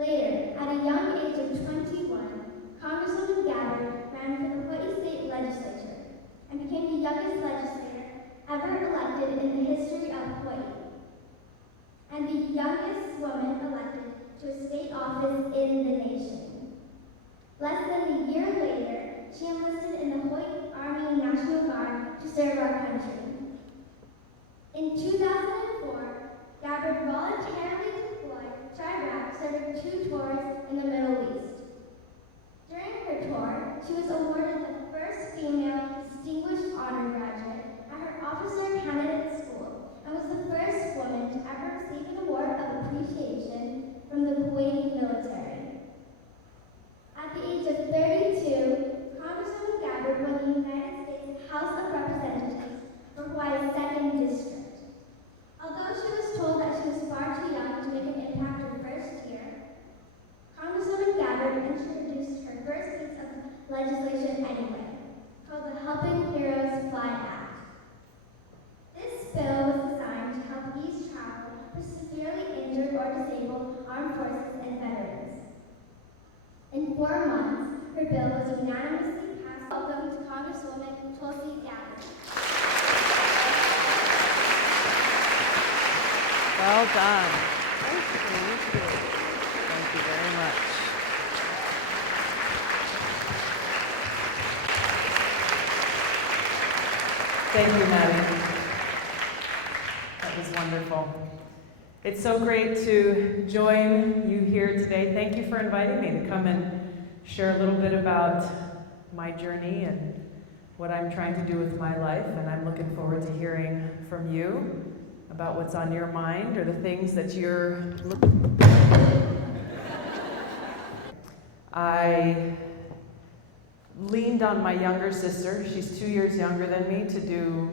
Later, at a young age of 21, Congresswoman Gabbard ran for the Hawaii State Legislature and became the youngest legislator ever elected in the history of Hawaii, and the youngest woman elected to a state office in the nation. Less than a year later, she enlisted in the Hawaii Army National Guard to serve our country. In 2004, Gabbard voluntarily deployed to Iraq, serving 2 tours in the Middle East. During her tour, she was awarded the first female Distinguished Honor Graduate at her Officer Candidate School, and was the first woman to ever receive an award of appreciation from the Kuwaiti military. At the age of 32, Congresswoman Gabbard won the United States House of Representatives for Hawaii's 2nd District. Although she was told that she was far too young to make an impact her first year, Congresswoman Gabbard introduced her first piece of legislation anyway, called the Helping Heroes Fly Act. This bill was designed to help ease travel for severely injured or disabled armed forces and veterans. In 4 months, her bill was unanimously passed. Welcome to Congresswoman Tulsi Gabbard. Well done. Thank you. Thank you very much. Thank you, Maddie. That was wonderful. It's so great to join you here today. Thank you for inviting me to come and share a little bit about my journey and what I'm trying to do with my life, and I'm looking forward to hearing from you about what's on your mind or the things that you're looking. I leaned on my younger sister, she's 2 years younger than me, to do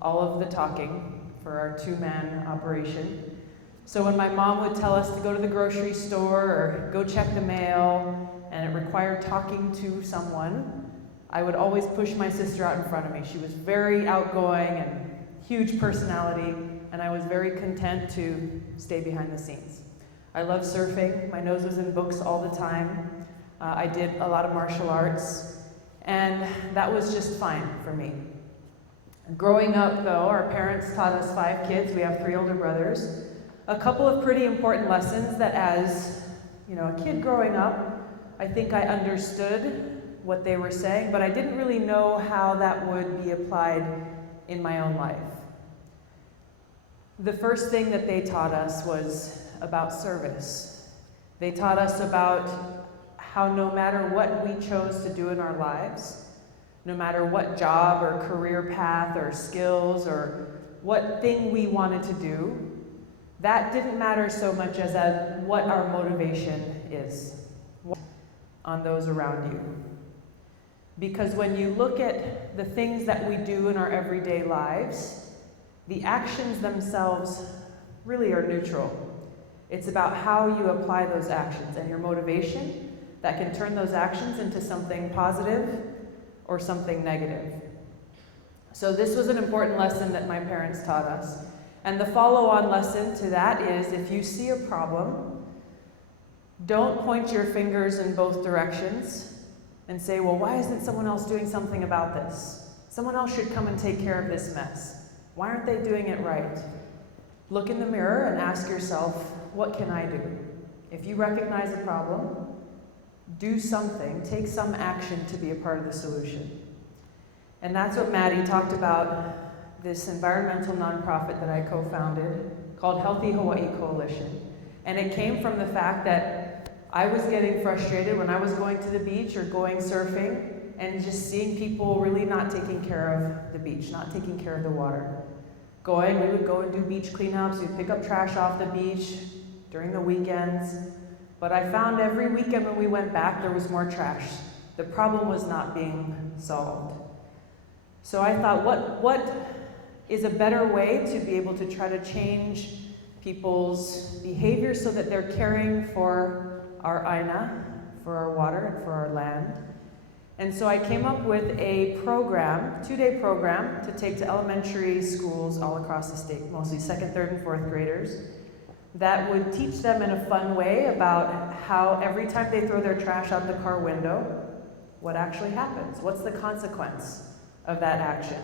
all of the talking for our 2-man operation. So when my mom would tell us to go to the grocery store or go check the mail, and it required talking to someone, I would always push my sister out in front of me. She was very outgoing and huge personality, and I was very content to stay behind the scenes. I love surfing. My nose was in books all the time. I did a lot of martial arts, and that was just fine for me. Growing up, though, our parents taught us 5 kids. We have 3 older brothers. A couple of pretty important lessons that, as a kid growing up, I think I understood what they were saying, but I didn't really know how that would be applied in my own life. The first thing that they taught us was about service. They taught us about how no matter what we chose to do in our lives, no matter what job or career path or skills or what thing we wanted to do, that didn't matter so much as what our motivation is on those around you. Because when you look at the things that we do in our everyday lives, the actions themselves really are neutral. It's about how you apply those actions and your motivation that can turn those actions into something positive or something negative. So this was an important lesson that my parents taught us. And the follow-on lesson to that is, if you see a problem, don't point your fingers in both directions and say, well, why isn't someone else doing something about this? Someone else should come and take care of this mess. Why aren't they doing it right? Look in the mirror and ask yourself, what can I do? If you recognize a problem, do something, take some action to be a part of the solution. And that's what Maddie talked about, this environmental nonprofit that I co-founded called Healthy Hawaii Coalition. And it came from the fact that I was getting frustrated when I was going to the beach or going surfing and just seeing people really not taking care of the beach, not taking care of the water. We would go and do beach cleanups, we'd pick up trash off the beach during the weekends. But I found every weekend when we went back, there was more trash. The problem was not being solved. So I thought, what is a better way to be able to try to change people's behavior so that they're caring for our aina, for our water, and for our land? And so I came up with a program, 2-day program, to take to elementary schools all across the state, mostly 2nd, 3rd, and 4th graders, that would teach them in a fun way about how every time they throw their trash out the car window, what actually happens? What's the consequence of that action?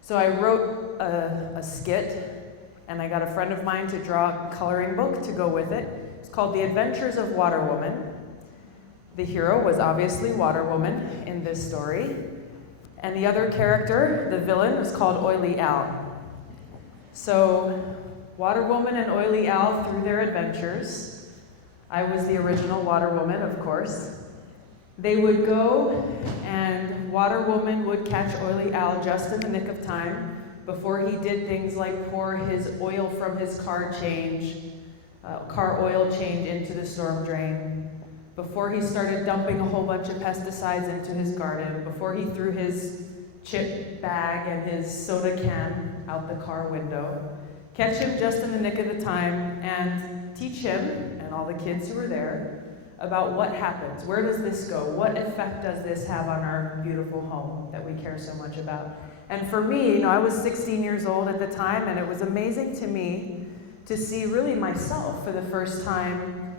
So I wrote a skit, and I got a friend of mine to draw a coloring book to go with it. It's called The Adventures of Waterwoman. The hero was obviously Waterwoman in this story, and the other character, the villain, was called Oily Al. So Waterwoman and Oily Al, through their adventures, I was the original Waterwoman, of course. They would go, and Waterwoman would catch Oily Al just in the nick of time before he did things like pour his oil from his car oil change into the storm drain, before he started dumping a whole bunch of pesticides into his garden, before he threw his chip bag and his soda can out the car window. Catch him just in the nick of the time and teach him and all the kids who were there about what happens. Where does this go? What effect does this have on our beautiful home that we care so much about? And for me, I was 16 years old at the time, and it was amazing to me to see really myself for the first time,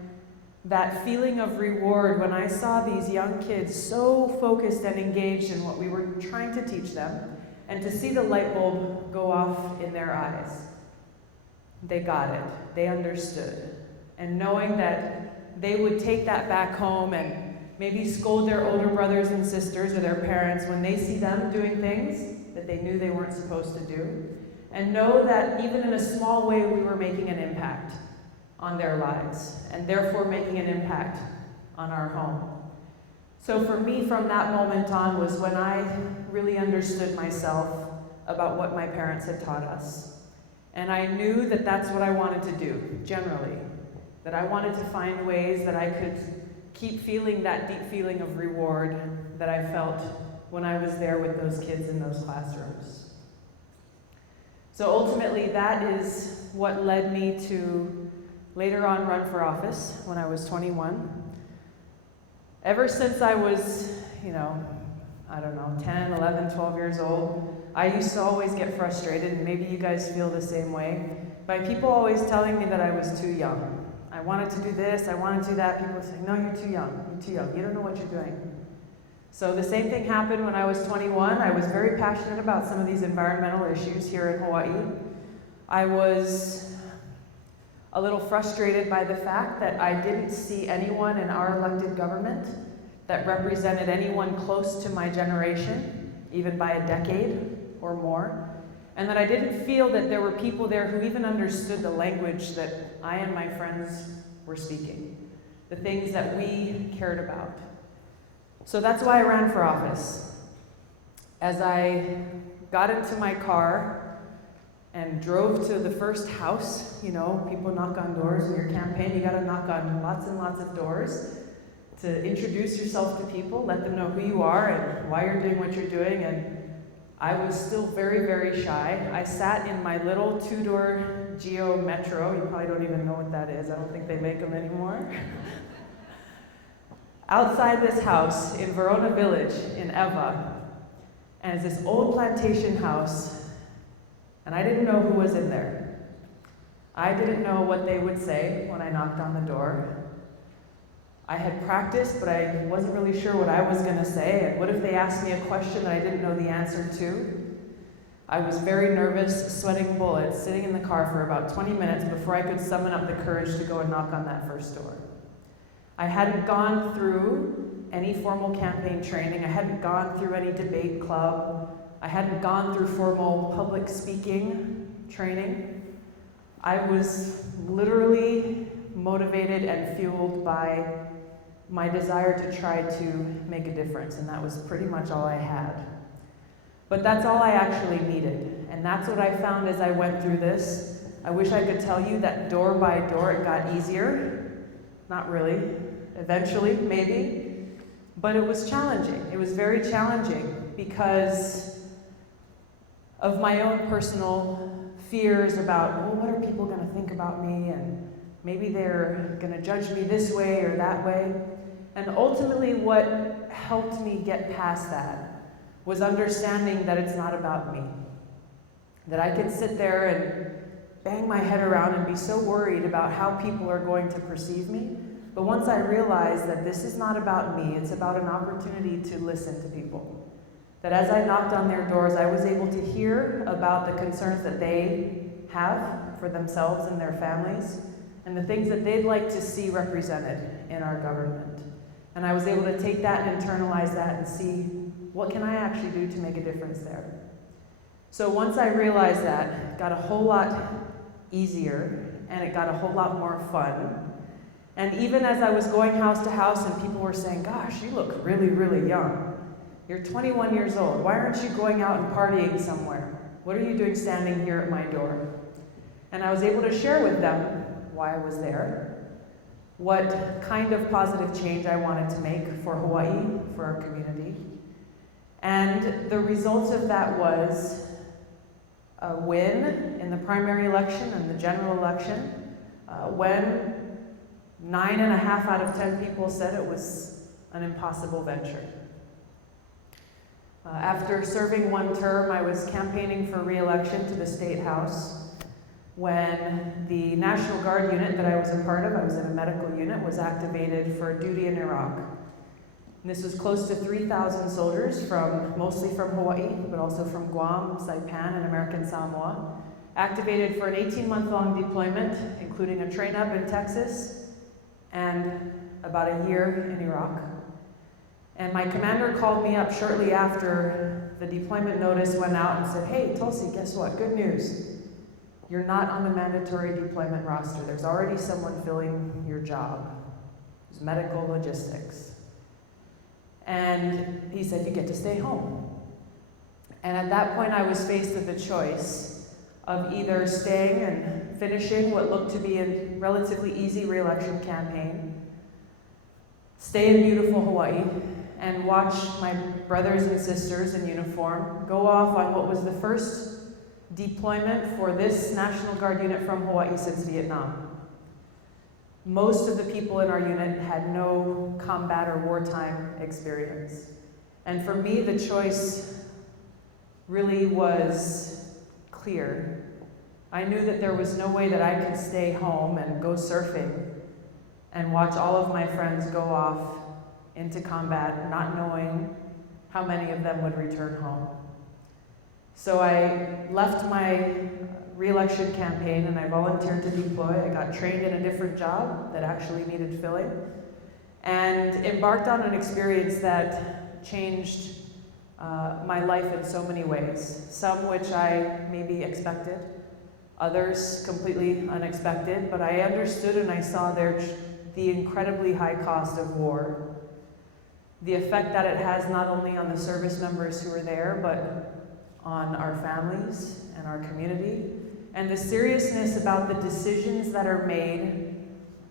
that feeling of reward when I saw these young kids so focused and engaged in what we were trying to teach them, and to see the light bulb go off in their eyes. They got it. They understood. And knowing that they would take that back home and maybe scold their older brothers and sisters or their parents when they see them doing things that they knew they weren't supposed to do. And know that even in a small way, we were making an impact on their lives, and therefore making an impact on our home. So for me, from that moment on was when I really understood myself about what my parents had taught us. And I knew that that's what I wanted to do, generally. That I wanted to find ways that I could keep feeling that deep feeling of reward that I felt when I was there with those kids in those classrooms. So ultimately, that is what led me to later on run for office when I was 21. Ever since I was, 10, 11, 12 years old, I used to always get frustrated, and maybe you guys feel the same way, by people always telling me that I was too young. I wanted to do this, I wanted to do that. People would say, no, you're too young, you don't know what you're doing. So the same thing happened when I was 21. I was very passionate about some of these environmental issues here in Hawaii. I was a little frustrated by the fact that I didn't see anyone in our elected government that represented anyone close to my generation, even by a decade or more, and that I didn't feel that there were people there who even understood the language that I and my friends were speaking, the things that we cared about. So that's why I ran for office. As I got into my car and drove to the first house, people knock on doors in your campaign, you gotta knock on lots and lots of doors to introduce yourself to people, let them know who you are and why you're doing what you're doing, and I was still very, very shy. I sat in my little two-door Geo Metro. You probably don't even know what that is. I don't think they make them anymore. Outside this house in Verona Village in Eva, and it's this old plantation house, and I didn't know who was in there. I didn't know what they would say when I knocked on the door. I had practiced, but I wasn't really sure what I was going to say, and what if they asked me a question that I didn't know the answer to? I was very nervous, sweating bullets, sitting in the car for about 20 minutes before I could summon up the courage to go and knock on that first door. I hadn't gone through any formal campaign training. I hadn't gone through any debate club. I hadn't gone through formal public speaking training. I was literally motivated and fueled by my desire to try to make a difference, and that was pretty much all I had. But that's all I actually needed, and that's what I found as I went through this. I wish I could tell you that door by door it got easier. Not really. Eventually, maybe. But it was challenging. It was very challenging because of my own personal fears about, what are people going to think about me? And maybe they're going to judge me this way or that way. And ultimately, what helped me get past that was understanding that it's not about me. That I could sit there and bang my head around and be so worried about how people are going to perceive me. But once I realized that this is not about me, it's about an opportunity to listen to people. That as I knocked on their doors, I was able to hear about the concerns that they have for themselves and their families, and the things that they'd like to see represented in our government. And I was able to take that and internalize that and see, what can I actually do to make a difference there? So once I realized that, it got a whole lot easier, and it got a whole lot more fun. And even as I was going house to house and people were saying, gosh, you look really, really young. You're 21 years old. Why aren't you going out and partying somewhere? What are you doing standing here at my door? And I was able to share with them why I was there, what kind of positive change I wanted to make for Hawaii, for our community. And the results of that was a win in the primary election and the general election, when 9.5 out of 10 people said it was an impossible venture. After serving one term, I was campaigning for re-election to the State House when the National Guard unit that I was a part of, I was in a medical unit, was activated for duty in Iraq. And this was close to 3,000 soldiers, mostly from Hawaii, but also from Guam, Saipan, and American Samoa, activated for an 18-month-long deployment, including a train-up in Texas and about a year in Iraq. And my commander called me up shortly after the deployment notice went out and said, hey, Tulsi, guess what? Good news. You're not on the mandatory deployment roster. There's already someone filling your job. It's medical logistics. And he said, you get to stay home. And at that point, I was faced with the choice of either staying and finishing what looked to be a relatively easy re-election campaign, stay in beautiful Hawaii, and watch my brothers and sisters in uniform go off on what was the first deployment for this National Guard unit from Hawaii since Vietnam. Most of the people in our unit had no combat or wartime experience. And for me, the choice really was clear. I knew that there was no way that I could stay home and go surfing and watch all of my friends go off into combat, not knowing how many of them would return home. So I left my re-election campaign and I volunteered to deploy. I got trained in a different job that actually needed filling and embarked on an experience that changed my life in so many ways. Some which I maybe expected, others completely unexpected, but I understood and I saw the incredibly high cost of war, the effect that it has not only on the service members who are there, but on our families and our community, and the seriousness about the decisions that are made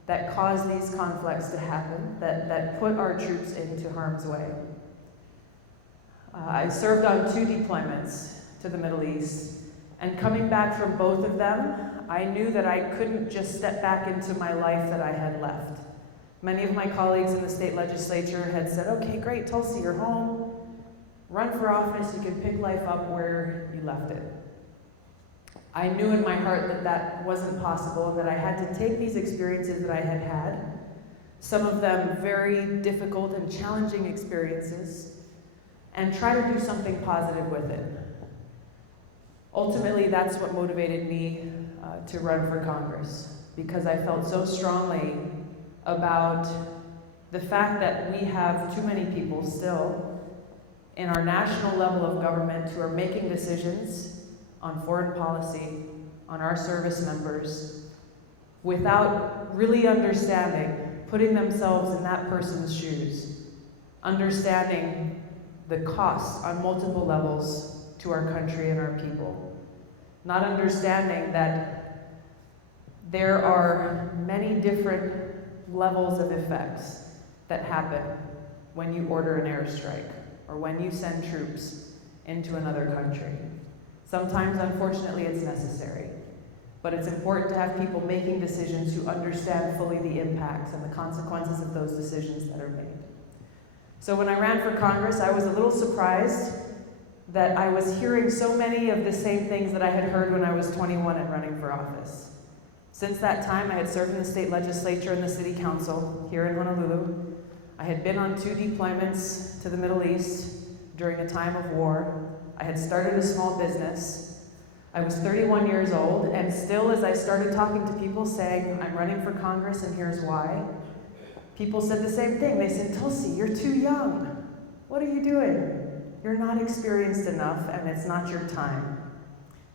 that cause these conflicts to happen, that put our troops into harm's way. I served on 2 deployments to the Middle East, and coming back from both of them, I knew that I couldn't just step back into my life that I had left. Many of my colleagues in the state legislature had said, okay, great, Tulsi, you're home. Run for office, you can pick life up where you left it. I knew in my heart that that wasn't possible, and that I had to take these experiences that I had had, some of them very difficult and challenging experiences, and try to do something positive with it. Ultimately, that's what motivated me to run for Congress, because I felt so strongly about the fact that we have too many people still in our national level of government who are making decisions on foreign policy, on our service members, without really understanding, putting themselves in that person's shoes, understanding the costs on multiple levels to our country and our people, not understanding that there are many different levels of effects that happen when you order an airstrike or when you send troops into another country. Sometimes, unfortunately, it's necessary, but it's important to have people making decisions who understand fully the impacts and the consequences of those decisions that are made. So when I ran for Congress, I was a little surprised that I was hearing so many of the same things that I had heard when I was 21 and running for office. Since that time, I had served in the state legislature and the city council here in Honolulu. I had been on 2 deployments to the Middle East during a time of war. I had started a small business. I was 31 years old, and still as I started talking to people saying, I'm running for Congress and here's why, people said the same thing. They said, Tulsi, you're too young. What are you doing? You're not experienced enough and it's not your time.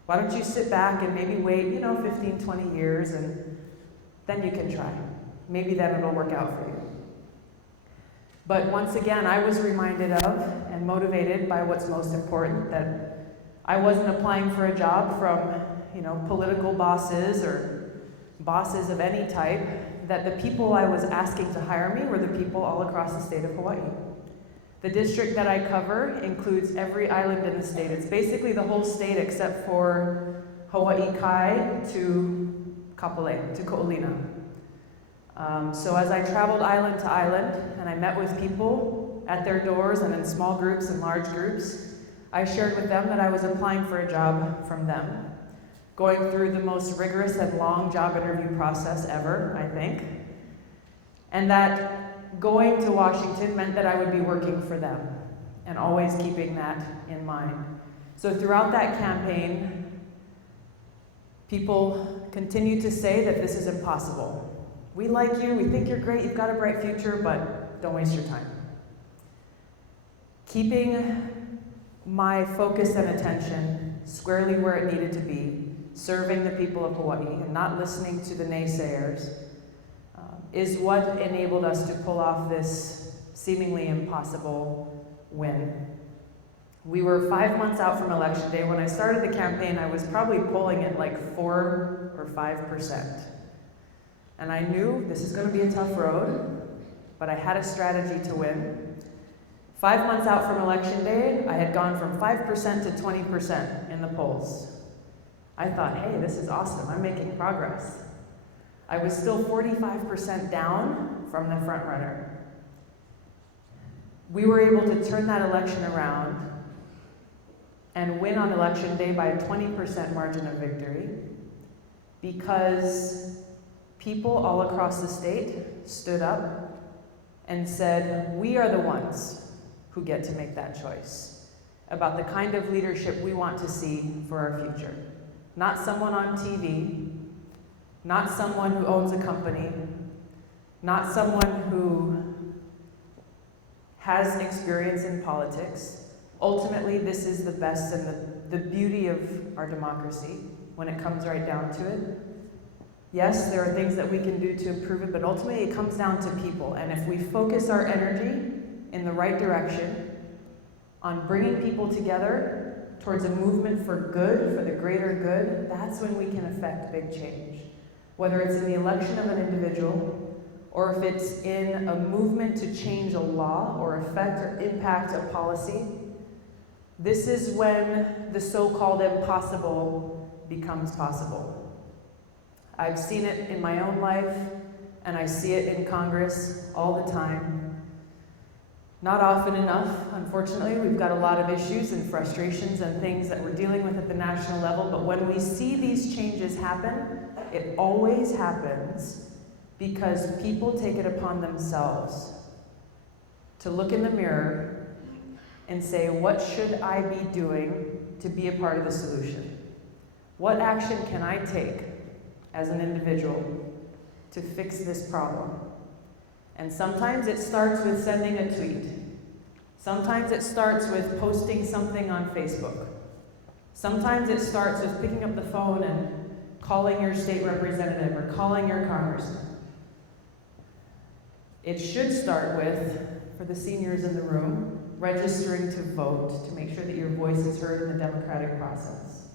Why don't you sit back and maybe wait, 15, 20 years and then you can try. Maybe then it'll work out for you. But once again, I was reminded of and motivated by what's most important, that I wasn't applying for a job from, political bosses or bosses of any type, that the people I was asking to hire me were the people all across the state of Hawaii. The district that I cover includes every island in the state. It's basically the whole state except for Hawaii Kai to Kapolei, to Ko'olina. So as I traveled island to island and I met with people at their doors and in small groups and large groups, I shared with them that I was applying for a job from them, going through the most rigorous and long job interview process ever, I think, and that going to Washington meant that I would be working for them, and always keeping that in mind. So throughout that campaign, people continued to say that this is impossible. We like you, we think you're great, you've got a bright future, but don't waste your time. Keeping my focus and attention squarely where it needed to be, serving the people of Hawaii and not listening to the naysayers, is what enabled us to pull off this seemingly impossible win. We were 5 months out from Election Day. When I started the campaign, I was probably polling at like 4 or 5%. And I knew this is going to be a tough road, but I had a strategy to win. 5 months out from Election Day, I had gone from 5% to 20% in the polls. I thought, hey, this is awesome, I'm making progress. I was still 45% down from the front runner. We were able to turn that election around and win on Election Day by a 20% margin of victory because people all across the state stood up and said, we are the ones who get to make that choice about the kind of leadership we want to see for our future. Not someone on TV, not someone who owns a company, not someone who has experience in politics. Ultimately, this is the best and the beauty of our democracy when it comes right down to it. Yes, there are things that we can do to improve it, but ultimately it comes down to people. And if we focus our energy in the right direction on bringing people together towards a movement for good, for the greater good, that's when we can affect big change. Whether it's in the election of an individual, or if it's in a movement to change a law or affect or impact a policy, this is when the so-called impossible becomes possible. I've seen it in my own life, and I see it in Congress all the time. Not often enough, unfortunately. We've got a lot of issues and frustrations and things that we're dealing with at the national level, but when we see these changes happen, it always happens because people take it upon themselves to look in the mirror and say, what should I be doing to be a part of the solution? What action can I take as an individual to fix this problem? And sometimes it starts with sending a tweet. Sometimes it starts with posting something on Facebook. Sometimes it starts with picking up the phone and calling your state representative or calling your congressman. It should start with, for the seniors in the room, registering to vote to make sure that your voice is heard in the democratic process.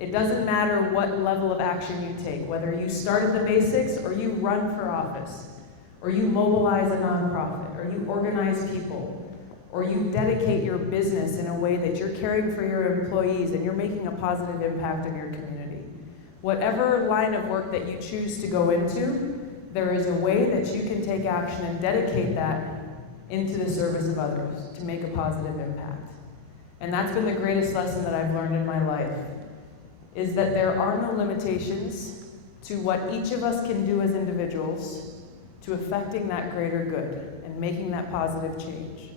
It doesn't matter what level of action you take, whether you start at the basics or you run for office, or you mobilize a nonprofit, or you organize people, or you dedicate your business in a way that you're caring for your employees and you're making a positive impact in your community. Whatever line of work that you choose to go into, there is a way that you can take action and dedicate that into the service of others to make a positive impact. And that's been the greatest lesson that I've learned in my life, is that there are no limitations to what each of us can do as individuals to affecting that greater good and making that positive change.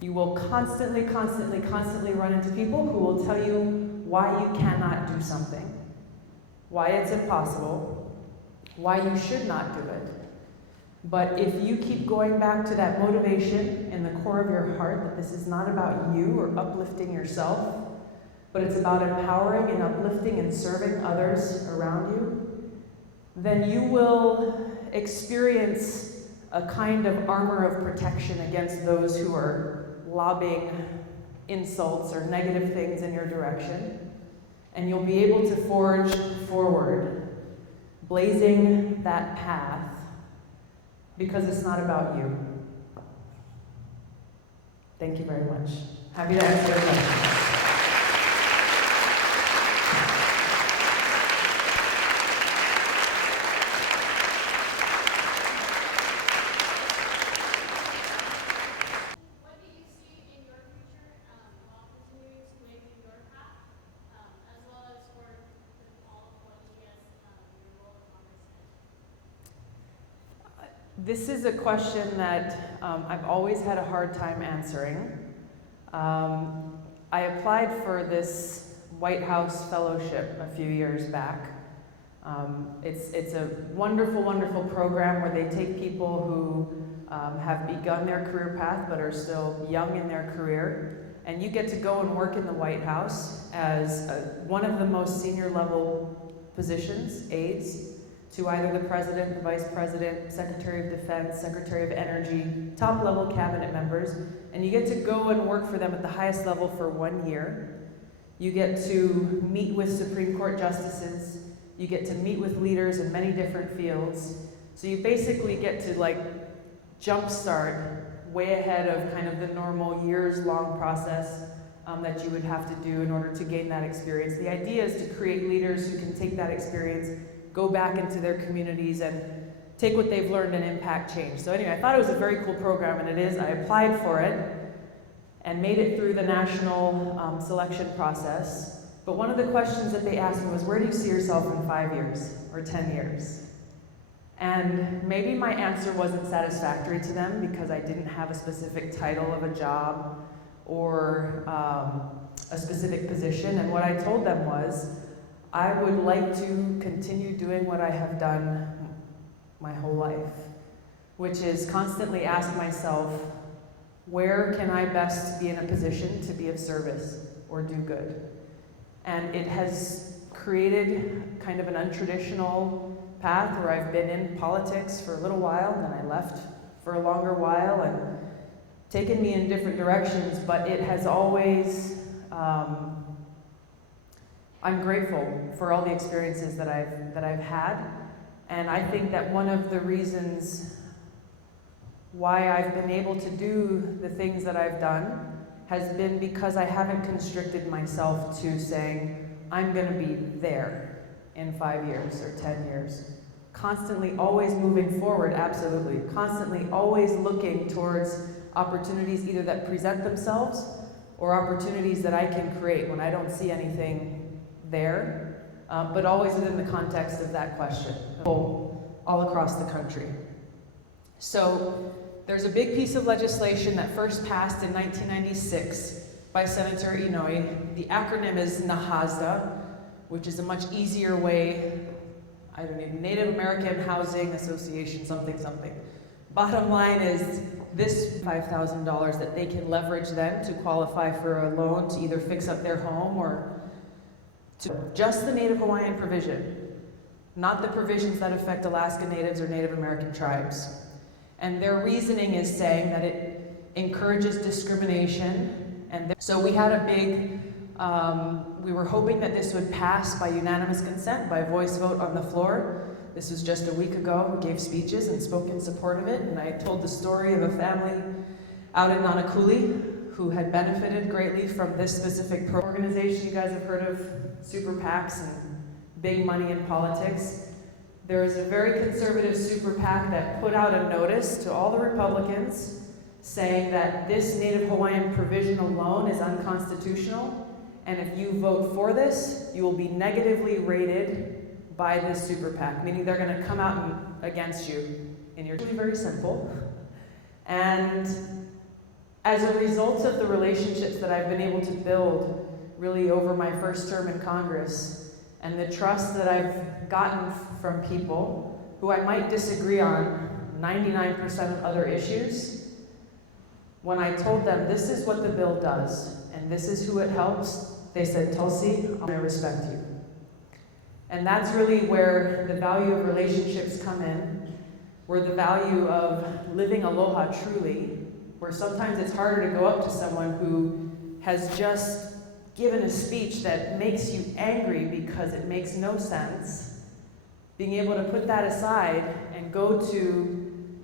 You will constantly run into people who will tell you why you cannot do something, why it's impossible, why you should not do it. But if you keep going back to that motivation in the core of your heart that this is not about you or uplifting yourself, but it's about empowering and uplifting and serving others around you, then you will experience a kind of armor of protection against those who are lobbing insults or negative things in your direction. And you'll be able to forge forward, blazing that path, because it's not about you. Thank you very much. Happy to answer your questions. This is a question that I've always had a hard time answering. I applied for this White House fellowship a few years back. It's a wonderful, wonderful program where they take people who have begun their career path but are still young in their career, and you get to go and work in the White House as one of the most senior level positions, aides, to either the president, the vice president, secretary of defense, secretary of energy, top level cabinet members, and you get to go and work for them at the highest level for 1 year. You get to meet with Supreme Court justices, you get to meet with leaders in many different fields, so you basically get to jumpstart way ahead of kind of the normal years-long process that you would have to do in order to gain that experience. The idea is to create leaders who can take that experience, go back into their communities and take what they've learned and impact change. So anyway, I thought it was a very cool program, and it is. I applied for it and made it through the national selection process. But one of the questions that they asked me was, where do you see yourself in 5 years or 10 years? And maybe my answer wasn't satisfactory to them because I didn't have a specific title of a job or a specific position. And what I told them was, I would like to continue doing what I have done my whole life, which is constantly ask myself, where can I best be in a position to be of service or do good? And it has created kind of an untraditional path where I've been in politics for a little while, and then I left for a longer while, and taken me in different directions, but it has always, I'm grateful for all the experiences that I've had, and I think that one of the reasons why I've been able to do the things that I've done has been because I haven't constricted myself to saying, I'm going to be there in 5 years or 10 years. Constantly always moving forward, absolutely. Constantly always looking towards opportunities either that present themselves or opportunities that I can create when I don't see anything there, but always within the context of that question, all across the country. So there's a big piece of legislation that first passed in 1996 by Senator Inouye. The acronym is NAHASA, which is a much easier way, I don't know, Native American Housing Association, something. Bottom line is this $5,000 that they can leverage then to qualify for a loan to either fix up their home or just the Native Hawaiian provision, not the provisions that affect Alaska Natives or Native American tribes. And their reasoning is saying that it encourages discrimination. And so we had a big, we were hoping that this would pass by unanimous consent, by voice vote on the floor. This was just a week ago. We gave speeches and spoke in support of it. And I told the story of a family out in Nanakuli who had benefited greatly from this specific organization. You guys have heard of super PACs and big money in politics. There is a very conservative super PAC that put out a notice to all the Republicans saying that this Native Hawaiian provisional loan is unconstitutional, and if you vote for this, you will be negatively rated by this super PAC, meaning they're going to come out against you. And you're really very simple. And as a result of the relationships that I've been able to build really over my first term in Congress, and the trust that I've gotten from people who I might disagree on 99% of other issues, when I told them this is what the bill does and this is who it helps, they said, Tulsi, I respect you. And that's really where the value of relationships come in, where the value of living aloha truly, where sometimes it's harder to go up to someone who has just given a speech that makes you angry because it makes no sense, being able to put that aside and go to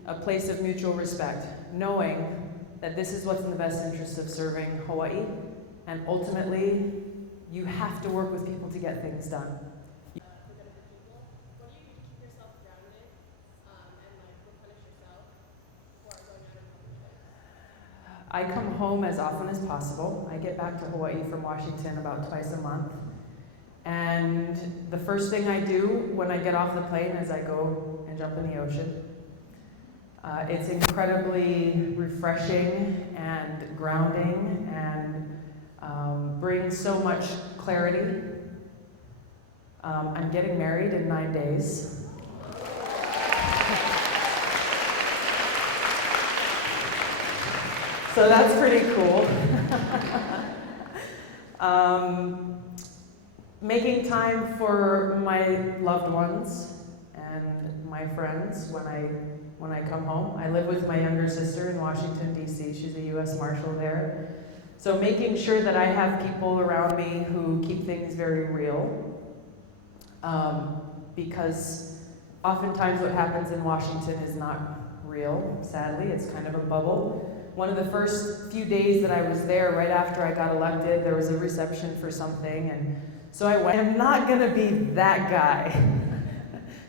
a place of mutual respect, knowing that this is what's in the best interest of serving Hawaii, and ultimately, you have to work with people to get things done. What do you do to keep yourself grounded and replenish yourself before going out in public? I come home as often as possible. I get back to Hawaii from Washington about twice a month. And the first thing I do when I get off the plane is I go and jump in the ocean. It's incredibly refreshing and grounding and brings so much clarity. I'm getting married in 9 days. So that's pretty cool. Making time for my loved ones and my friends when I come home. I live with my younger sister in Washington, D.C. She's a U.S. Marshal there. So making sure that I have people around me who keep things very real. Because oftentimes what happens in Washington is not real, sadly. It's kind of a bubble. One of the first few days that I was there, right after I got elected, there was a reception for something, and so I went. I'm not gonna be that guy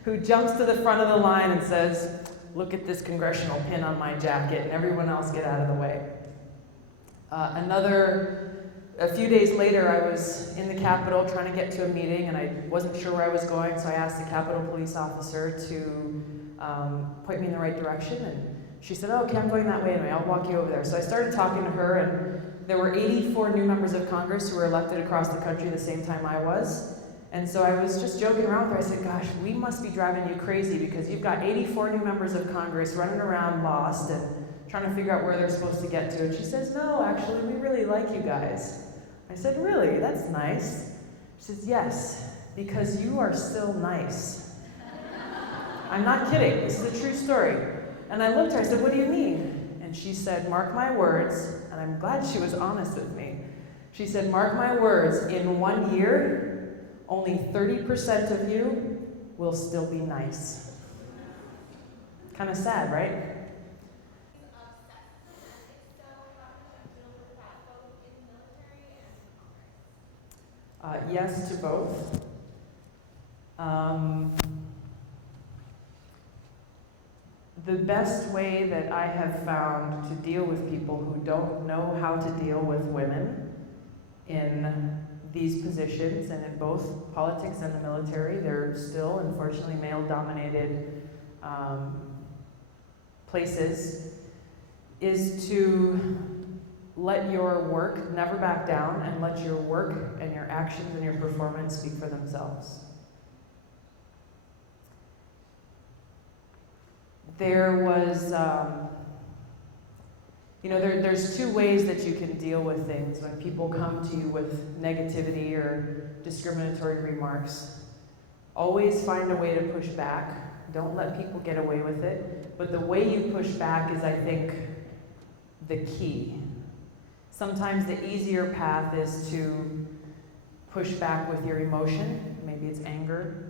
who jumps to the front of the line and says, look at this congressional pin on my jacket, and everyone else get out of the way. A few days later, I was in the Capitol trying to get to a meeting, and I wasn't sure where I was going, so I asked the Capitol police officer to point me in the right direction, and she said, oh, okay, I'm going that way anyway, I'll walk you over there. So I started talking to her, and there were 84 new members of Congress who were elected across the country the same time I was. And so I was just joking around with her. I said, gosh, we must be driving you crazy because you've got 84 new members of Congress running around lost and trying to figure out where they're supposed to get to. And she says, no, actually, we really like you guys. I said, really? That's nice. She says, yes, because you are still nice. I'm not kidding. This is a true story. And I looked at her, I said, what do you mean? And she said, mark my words, and I'm glad she was honest with me. She said, mark my words, in 1 year, only 30% of you will still be nice. Kind of sad, right? Yes to both. The best way that I have found to deal with people who don't know how to deal with women in these positions, and in both politics and the military, they're still, unfortunately, male-dominated places, is to let your work never back down and let your work and your actions and your performance speak for themselves. There was, there's two ways that you can deal with things when people come to you with negativity or discriminatory remarks. Always find a way to push back. Don't let people get away with it. But the way you push back is, I think, the key. Sometimes the easier path is to push back with your emotion. Maybe it's anger.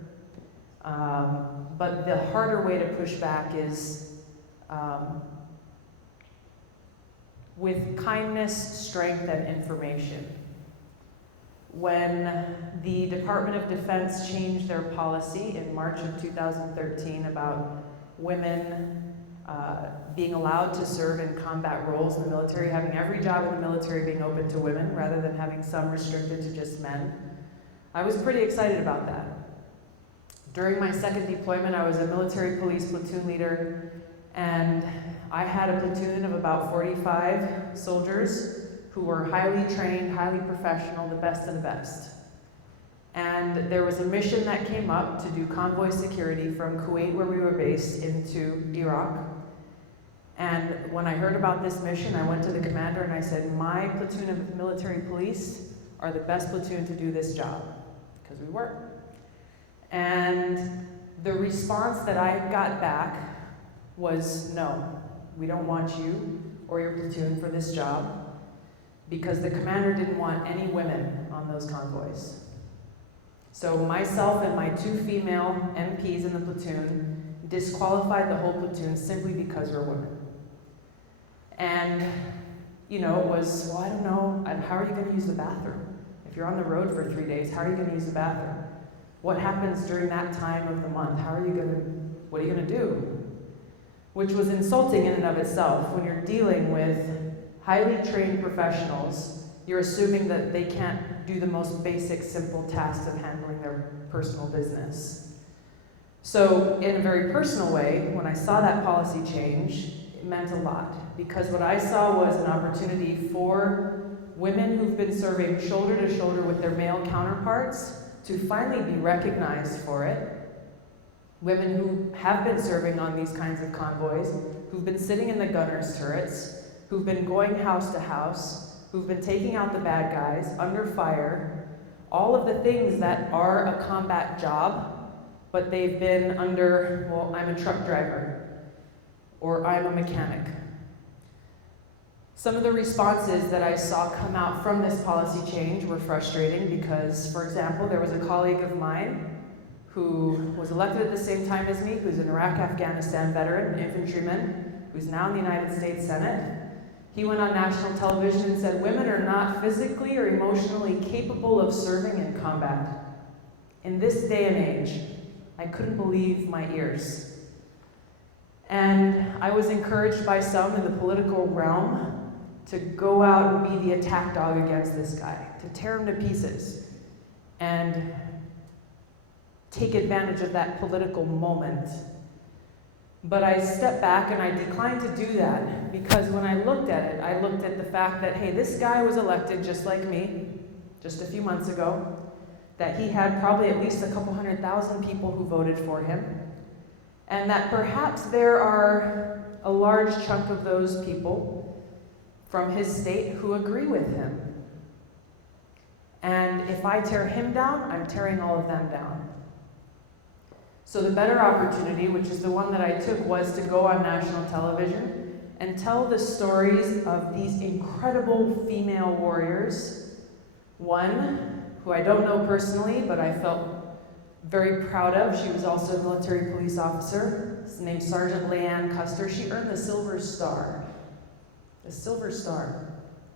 But the harder way to push back is with kindness, strength, and information. When the Department of Defense changed their policy in March of 2013 about women being allowed to serve in combat roles in the military, having every job in the military being open to women rather than having some restricted to just men. I was pretty excited about that. During my second deployment, I was a military police platoon leader, and I had a platoon of about 45 soldiers who were highly trained, highly professional, the best of the best. And there was a mission that came up to do convoy security from Kuwait, where we were based, into Iraq. And when I heard about this mission, I went to the commander and I said, my platoon of military police are the best platoon to do this job, because we were. And the response that I got back was, no, we don't want you or your platoon for this job, because the commander didn't want any women on those convoys. So myself and my 2 female MPs in the platoon disqualified the whole platoon simply because we're women. And, you know, it was, well, I don't know, how are you going to use the bathroom? If you're on the road for 3 days, how are you going to use the bathroom? What happens during that time of the month? What are you going to do? Which was insulting in and of itself. When you're dealing with highly trained professionals, you're assuming that they can't do the most basic, simple tasks of handling their personal business. So in a very personal way, when I saw that policy change, it meant a lot, because what I saw was an opportunity for women who've been serving shoulder to shoulder with their male counterparts to finally be recognized for it. Women who have been serving on these kinds of convoys, who've been sitting in the gunners' turrets, who've been going house to house, who've been taking out the bad guys under fire, all of the things that are a combat job, but they've been under, well, I'm a truck driver, or I'm a mechanic. Some of the responses that I saw come out from this policy change were frustrating because, for example, there was a colleague of mine who was elected at the same time as me, who's an Iraq-Afghanistan veteran, infantryman, who's now in the United States Senate. He went on national television and said, women are not physically or emotionally capable of serving in combat. In this day and age, I couldn't believe my ears. And I was encouraged by some in the political realm to go out and be the attack dog against this guy, to tear him to pieces, and take advantage of that political moment. But I stepped back and I declined to do that, because when I looked at it, I looked at the fact that, hey, this guy was elected just like me, just a few months ago, that he had probably at least a couple 100,000 people who voted for him, and that perhaps there are a large chunk of those people from his state who agree with him. And if I tear him down, I'm tearing all of them down. So the better opportunity, which is the one that I took, was to go on national television and tell the stories of these incredible female warriors. One, who I don't know personally, but I felt very proud of. She was also a military police officer, named Sergeant Leanne Custer. She earned the Silver Star,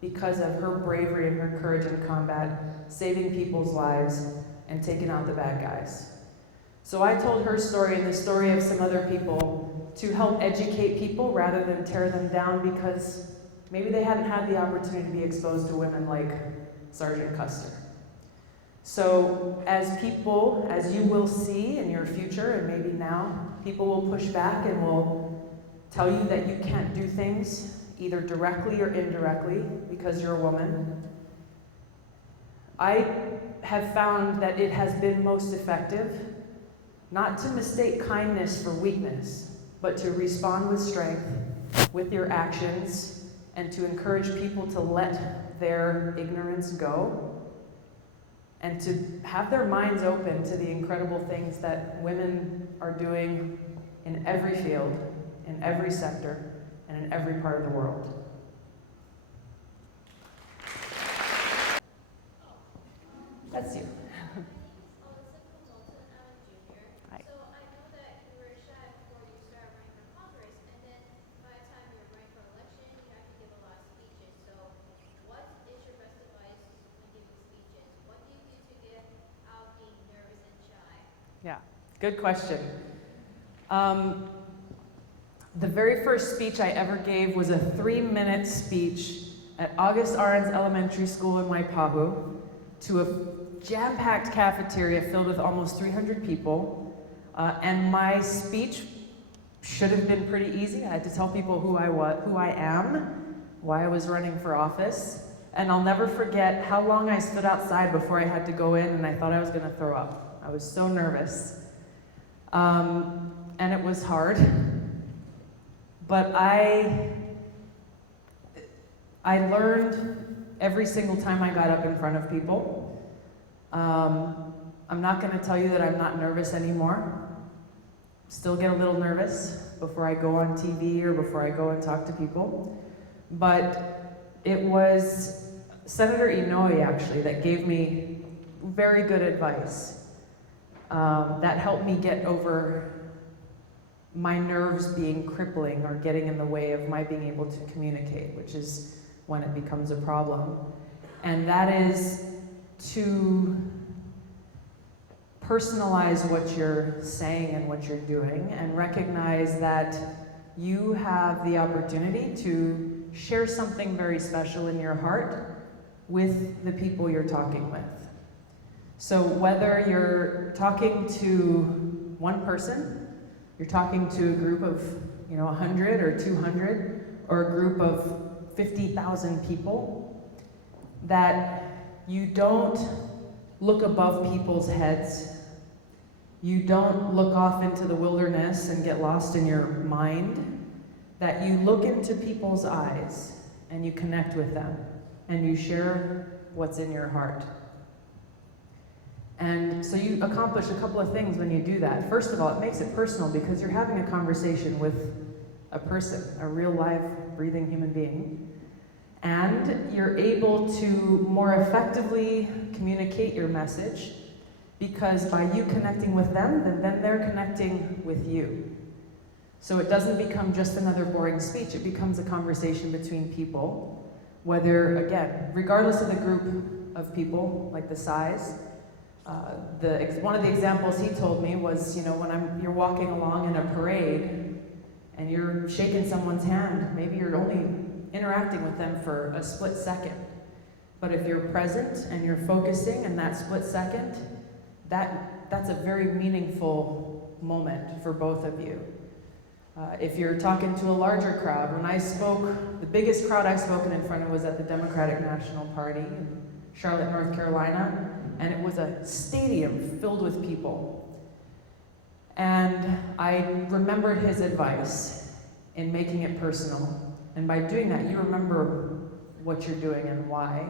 because of her bravery and her courage in combat, saving people's lives and taking out the bad guys. So I told her story and the story of some other people to help educate people rather than tear them down, because maybe they hadn't had the opportunity to be exposed to women like Sergeant Custer. So as people, as you will see in your future and maybe now, people will push back and will tell you that you can't do things either directly or indirectly because you're a woman. I have found that it has been most effective not to mistake kindness for weakness, but to respond with strength, with your actions, and to encourage people to let their ignorance go, and to have their minds open to the incredible things that women are doing in every field, in every sector, and in every part of the world. That's you. Hi. So I know that you were shy before you started running for Congress, and then by the time you were running for election, you had to give a lot of speeches. So what is your best advice when giving speeches? What do you do to get out being nervous and shy? Yeah, good question. The very first speech I ever gave was a 3-minute speech at August Arns Elementary School in Waipahu to a jam-packed cafeteria filled with almost 300 people. And my speech should have been pretty easy. I had to tell people who I am, why I was running for office. And I'll never forget how long I stood outside before I had to go in, and I thought I was gonna throw up. I was so nervous. And it was hard. But I learned every single time I got up in front of people. I'm not gonna tell you that I'm not nervous anymore. Still get a little nervous before I go on TV or before I go and talk to people. But it was Senator Inouye, actually, that gave me very good advice. That helped me get over my nerves being crippling or getting in the way of my being able to communicate, which is when it becomes a problem. And that is to personalize what you're saying and what you're doing, and recognize that you have the opportunity to share something very special in your heart with the people you're talking with. So whether you're talking to one person, you're talking to a group of 100 or 200, or a group of 50,000 people, that you don't look above people's heads. You don't look off into the wilderness and get lost in your mind. That you look into people's eyes and you connect with them and you share what's in your heart. And so you accomplish a couple of things when you do that. First of all, it makes it personal because you're having a conversation with a person, a real live, breathing human being. And you're able to more effectively communicate your message, because by you connecting with them, then they're connecting with you. So it doesn't become just another boring speech, it becomes a conversation between people, whether, again, regardless of the group of people, like the size. One of the examples he told me was, when you're walking along in a parade and you're shaking someone's hand, maybe you're only interacting with them for a split second. But if you're present and you're focusing in that split second, that's a very meaningful moment for both of you. If you're talking to a larger crowd, when I spoke, the biggest crowd I've spoken in front of was at the Democratic National Party in Charlotte, North Carolina, and it was a stadium filled with people. And I remembered his advice in making it personal. And by doing that, you remember what you're doing and why.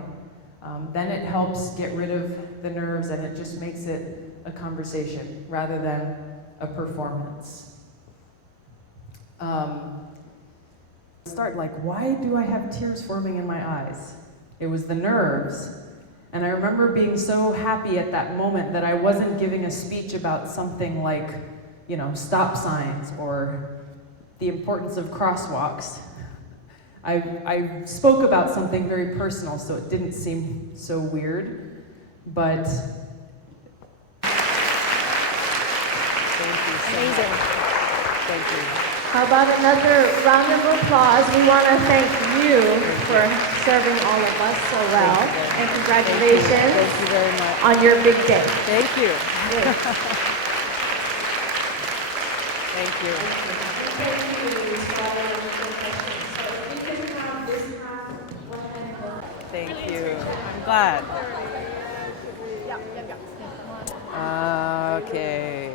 Then it helps get rid of the nerves, and it just makes it a conversation rather than a performance. Why do I have tears forming in my eyes? It was the nerves. And I remember being so happy at that moment that I wasn't giving a speech about something like, stop signs or the importance of crosswalks. I spoke about something very personal, so it didn't seem so weird, but thank you so Amazing. much. Thank you. How about another round of applause? We want to thank you for serving all of us so well, and congratulations Thank you very much. on your big day. Thank you. Thank you. Thank you. I'm glad. Okay.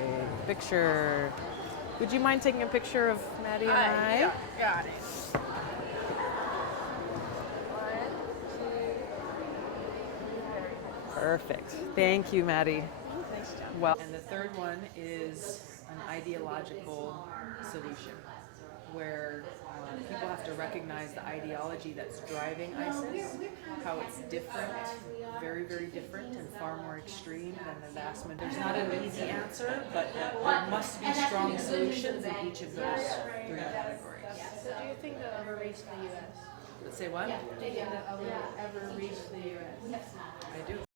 Picture. Would you mind taking a picture of Maddie and I? Yeah, got it. Perfect. Thank you, Maddie. Well, and the third one is an ideological solution, where people have to recognize the ideology that's driving ISIS, how it's different, very, very different, and far more extreme than the vast majority. There's not an easy answer, but there must be strong solutions in each of those three categories. So do you think they'll ever reach the U.S.? Let's say what? Do you think they'll ever reach the U.S.? I do.